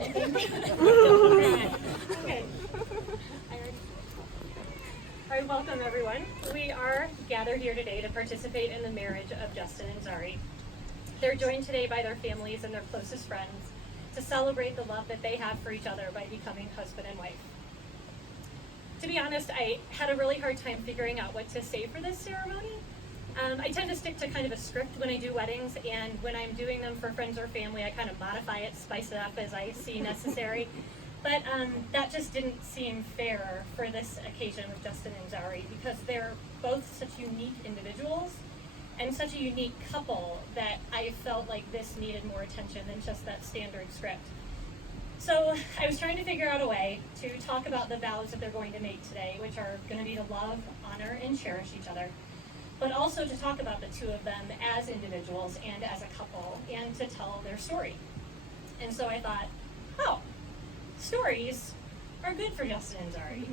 Okay. All right, welcome everyone. We are gathered here today to participate in the marriage of Justin and Zari. They're joined today by their families and their closest friends to celebrate the love that they have for each other by becoming husband and wife. To be honest, I had a really hard time figuring out what to say for this ceremony. I tend to stick to kind of a script when I do weddings, and when I'm doing them for friends or family, I kind of modify it, spice it up as I see necessary. But that just didn't seem fair for this occasion with Justin and Zari, because they're both such unique individuals and such a unique couple that I felt like this needed more attention than just that standard script. So I was trying to figure out a way to talk about the vows that they're going to make today, which are going to be to love, honor, and cherish each other, but also to talk about the two of them as individuals and as a couple, and to tell their story. And so I thought, oh, stories are good for Justin and Zari.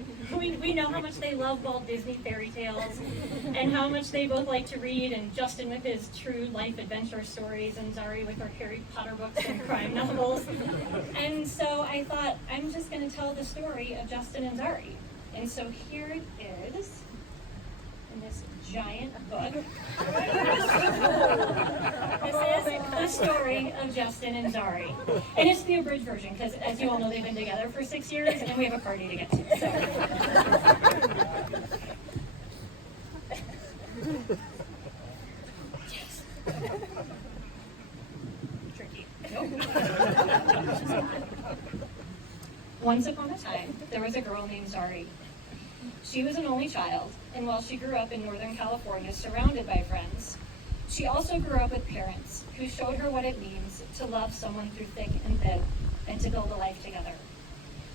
We know how much they love Walt Disney fairy tales, and how much they both like to read, and Justin with his true life adventure stories, and Zari with her Harry Potter books and crime novels. And so I thought, I'm just going to tell the story of Justin and Zari. And so here it is, in this giant book. This is the story of Justin and Zari. And it's the abridged version, because as you all know, they've been together for 6 years, and we have a party to get to. So. Yes. Tricky. Nope. Once upon a time, there was a girl named Zari. She was an only child, and while she grew up in Northern California surrounded by friends, she also grew up with parents who showed her what it means to love someone through thick and thin and to build a life together.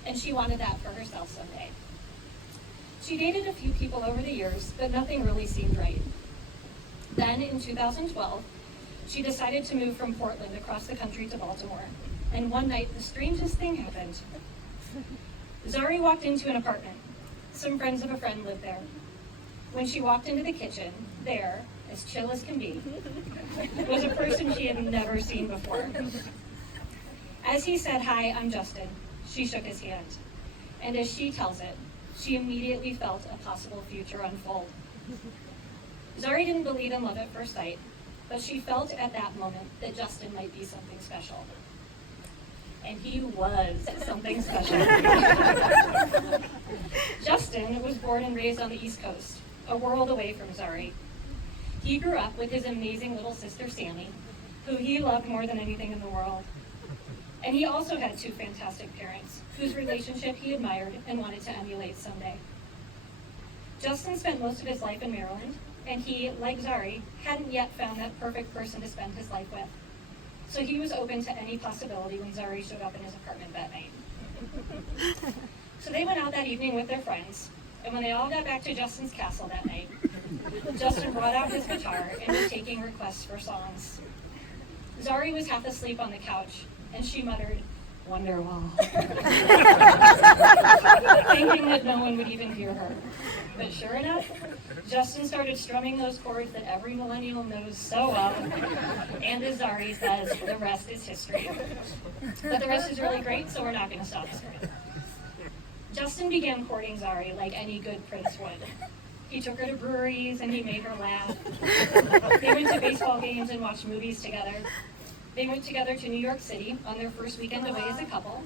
And she wanted that for herself someday. She dated a few people over the years, but nothing really seemed right. Then, in 2012, she decided to move from Portland across the country to Baltimore. And one night, the strangest thing happened. Zari walked into an apartment. Some friends of a friend lived there. When she walked into the kitchen, there, as chill as can be, was a person she had never seen before. As he said, "Hi, I'm Justin," she shook his hand. And as she tells it, she immediately felt a possible future unfold. Zari didn't believe in love at first sight, but she felt at that moment that Justin might be something special. And he was something special. Justin was born and raised on the East Coast, a world away from Zari. He grew up with his amazing little sister, Sammy, who he loved more than anything in the world. And he also had two fantastic parents, whose relationship he admired and wanted to emulate someday. Justin spent most of his life in Maryland, and he, like Zari, hadn't yet found that perfect person to spend his life with. So he was open to any possibility when Zari showed up in his apartment that night. So they went out that evening with their friends, and when they all got back to Justin's castle that night, Justin brought out his guitar and was taking requests for songs. Zari was half asleep on the couch, and she muttered, "Wonderwall," thinking that no one would even hear her. But sure enough, Justin started strumming those chords that every millennial knows so well, and as Zari says, the rest is history. But the rest is really great, so we're not going to stop the story. Justin began courting Zari like any good prince would. He took her to breweries and he made her laugh. They went to baseball games and watched movies together. They went together to New York City on their first weekend away as a couple.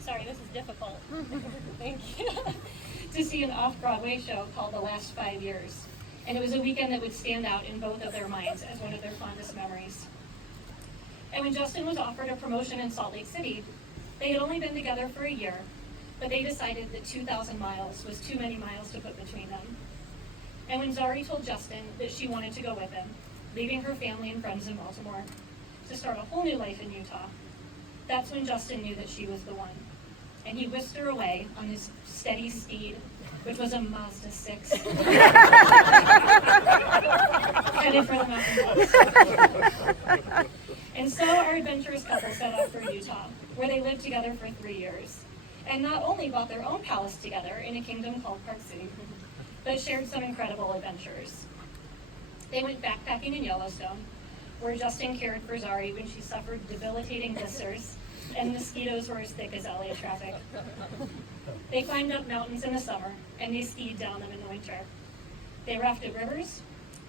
Sorry, this is difficult. Thank you. To see an off-Broadway show called The Last 5 Years. And it was a weekend that would stand out in both of their minds as one of their fondest memories. And when Justin was offered a promotion in Salt Lake City, they had only been together for a year, but they decided that 2,000 miles was too many miles to put between them. And when Zari told Justin that she wanted to go with him, leaving her family and friends in Baltimore to start a whole new life in Utah, that's when Justin knew that she was the one. And he whisked her away on his steady steed, which was a Mazda 6, headed for the mountains. And so our adventurous couple set off for Utah, where they lived together for 3 years, and not only bought their own palace together in a kingdom called Park City, but shared some incredible adventures. They went backpacking in Yellowstone, where Justin cared for Zari when she suffered debilitating blisters and mosquitoes were as thick as LA traffic. They climbed up mountains in the summer, and they skied down them in the winter. They rafted rivers.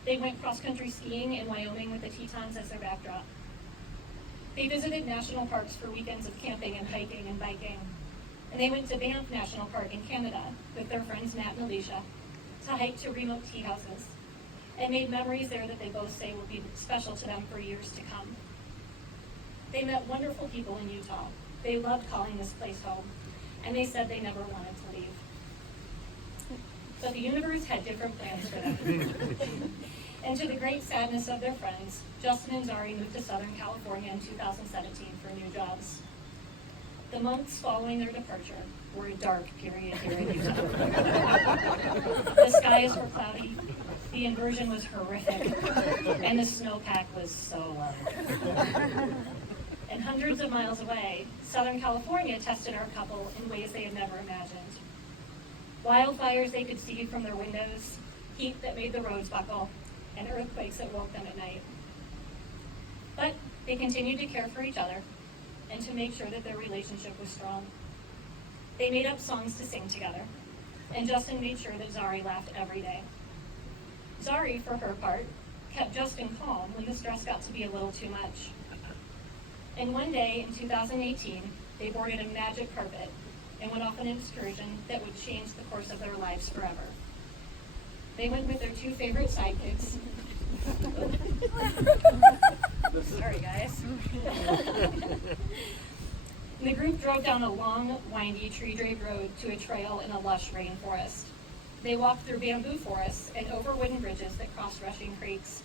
They went cross-country skiing in Wyoming with the Tetons as their backdrop. They visited national parks for weekends of camping and hiking and biking. And they went to Banff National Park in Canada with their friends Matt and Alicia to hike to remote tea houses and made memories there that they both say will be special to them for years to come. They met wonderful people in Utah. They loved calling this place home, and they said they never wanted to leave. But the universe had different plans for them. And to the great sadness of their friends, Justin and Zari moved to Southern California in 2017 for new jobs. The months following their departure were a dark period here in Utah. The skies were cloudy, the inversion was horrific, and the snowpack was so low. And hundreds of miles away, Southern California tested our couple in ways they had never imagined. Wildfires they could see from their windows, heat that made the roads buckle, and earthquakes that woke them at night. But they continued to care for each other and to make sure that their relationship was strong. They made up songs to sing together, and Justin made sure that Zari laughed every day. Zari, for her part, kept Justin calm when the stress got to be a little too much. And one day in 2018, they boarded a magic carpet and went off on an excursion that would change the course of their lives forever. They went with their two favorite sidekicks. Sorry, guys. The group drove down a long, windy, tree-draped road to a trail in a lush rainforest. They walked through bamboo forests and over wooden bridges that crossed rushing creeks.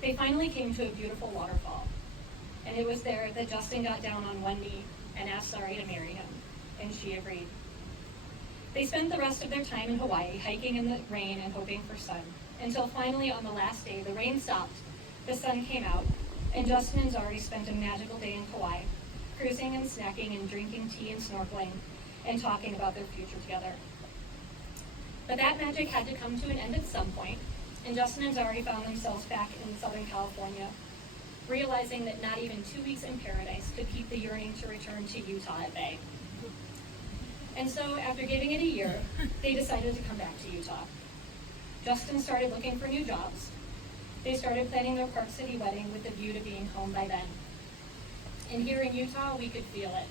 They finally came to a beautiful waterfall, and it was there that Justin got down on one knee and asked Zari to marry him, and she agreed. They spent the rest of their time in Hawaii, hiking in the rain and hoping for sun, until finally on the last day, the rain stopped, the sun came out, and Justin and Zari spent a magical day in Kauai, cruising and snacking and drinking tea and snorkeling, and talking about their future together. But that magic had to come to an end at some point, and Justin and Zari found themselves back in Southern California, realizing that not even 2 weeks in paradise could keep the yearning to return to Utah at bay. And so, after giving it a year, they decided to come back to Utah. Justin started looking for new jobs. They started planning their Park City wedding with the view to being home by then. And here in Utah, we could feel it.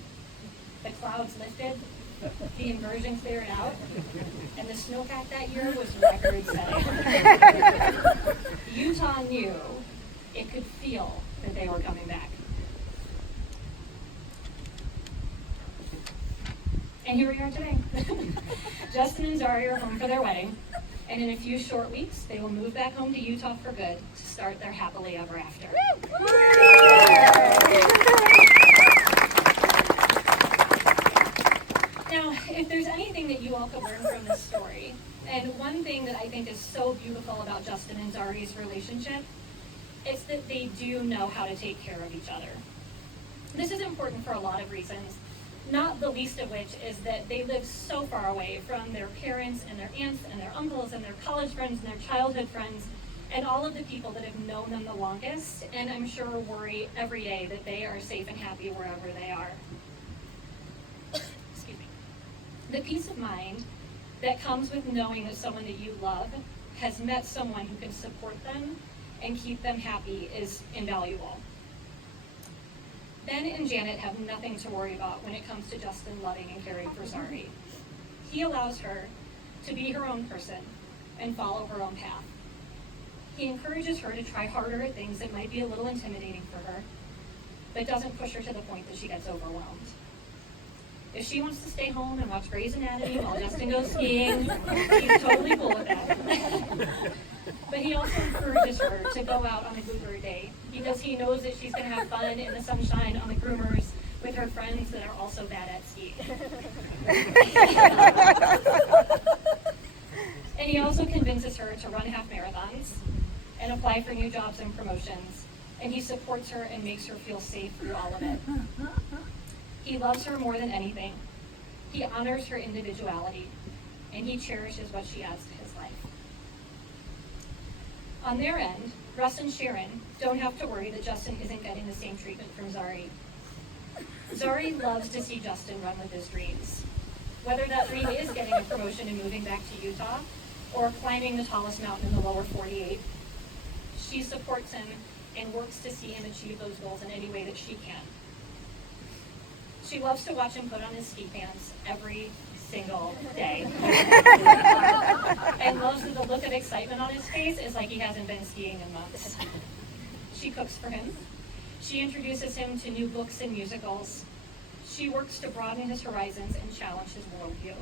The clouds lifted, the inversion cleared out, and the snowpack that year was record-setting. Utah knew it could feel that they were coming back. And here we are today. Justin and Zari are home for their wedding, and in a few short weeks, they will move back home to Utah for good to start their happily ever after. Now, if there's anything that you all could learn from this story, and one thing that I think is so beautiful about Justin and Zari's relationship, it's that they do know how to take care of each other. This is important for a lot of reasons, not the least of which is that they live so far away from their parents and their aunts and their uncles and their college friends and their childhood friends and all of the people that have known them the longest, and I'm sure worry every day that they are safe and happy wherever they are. Excuse me. The peace of mind that comes with knowing that someone that you love has met someone who can support them and keep them happy is invaluable. Ben and Janet have nothing to worry about when it comes to Justin loving and caring for Zari. He allows her to be her own person and follow her own path. He encourages her to try harder at things that might be a little intimidating for her, but doesn't push her to the point that she gets overwhelmed. If she wants to stay home and watch Grey's Anatomy while Justin goes skiing, he's totally cool with that. But he also encourages her to go out on a bluebird day because he knows that she's going to have fun in the sunshine on the groomers with her friends that are also bad at skiing. And he also convinces her to run half marathons and apply for new jobs and promotions. And he supports her and makes her feel safe through all of it. He loves her more than anything. He honors her individuality, and he cherishes what she adds to his life. On their end, Russ and Sharon don't have to worry that Justin isn't getting the same treatment from Zari. Zari loves to see Justin run with his dreams. Whether that dream is getting a promotion and moving back to Utah, or climbing the tallest mountain in the lower 48, she supports him and works to see him achieve those goals in any way that she can. She loves to watch him put on his ski pants every single day. And loves that the look of excitement on his face is like he hasn't been skiing in months. She cooks for him. She introduces him to new books and musicals. She works to broaden his horizons and challenge his worldview.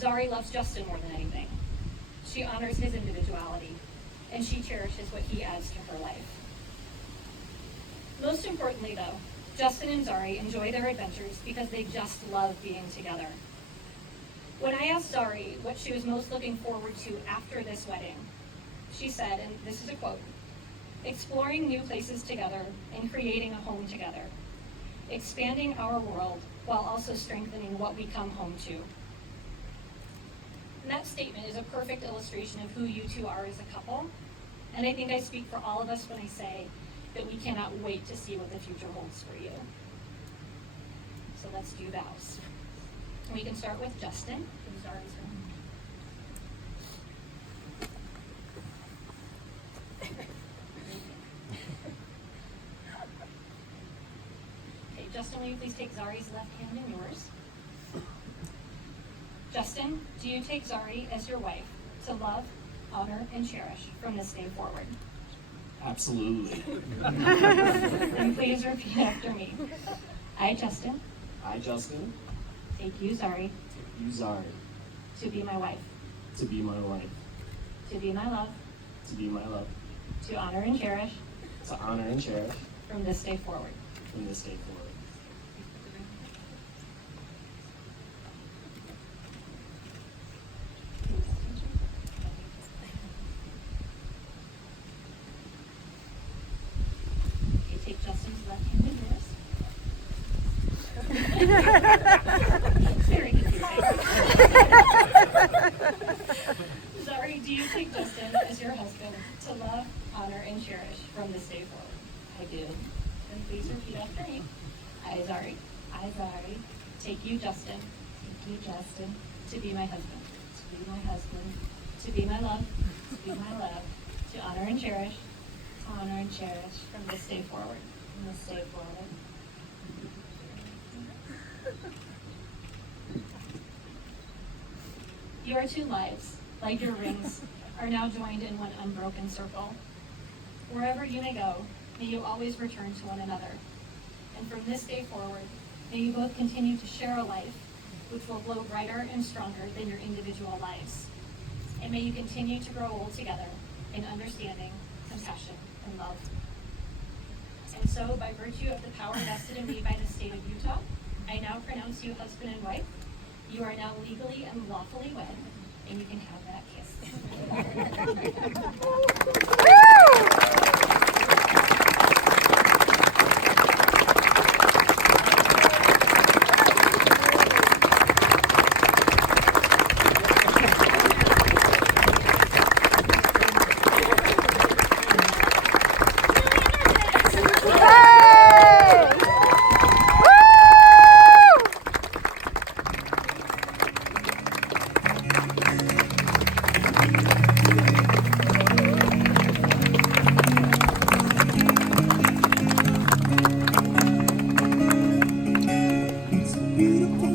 Zari loves Justin more than anything. She honors his individuality, and she cherishes what he adds to her life. Most importantly, though, Justin and Zari enjoy their adventures because they just love being together. When I asked Zari what she was most looking forward to after this wedding, she said, and this is a quote, "Exploring new places together and creating a home together. Expanding our world while also strengthening what we come home to." And that statement is a perfect illustration of who you two are as a couple. And I think I speak for all of us when I say that we cannot wait to see what the future holds for you. So let's do vows. We can start with Justin, who's already Okay, Justin, will you please take Zari's left hand in yours? Justin, do you take Zari as your wife to love, honor, and cherish from this day forward? Absolutely. And please repeat after me. I, Justin, I, Justin, take you, Zari, take you, Zari, to be my wife, to be my wife, to be my love, to be my love, to honor and cherish to honor and cherish from this day forward. from this day forward. Okay, take Justin's left hand in yours. Very confusing. Zari, do you take Justin as your husband to love, honor, and cherish from this day forward? I do. And please repeat after me. I, Zari, take you, Justin, to be my husband, to be my love, to honor and cherish from this day forward. Your two lives, like your rings, are now joined in one unbroken circle. Wherever you may go, may you always return to one another. And from this day forward, may you both continue to share a life which will glow brighter and stronger than your individual lives. And may you continue to grow old together in understanding, compassion, and love. And so, by virtue of the power vested in me by the state of Utah, I now pronounce you husband and wife. You are now legally and lawfully wed, and you can have that kiss. Beautiful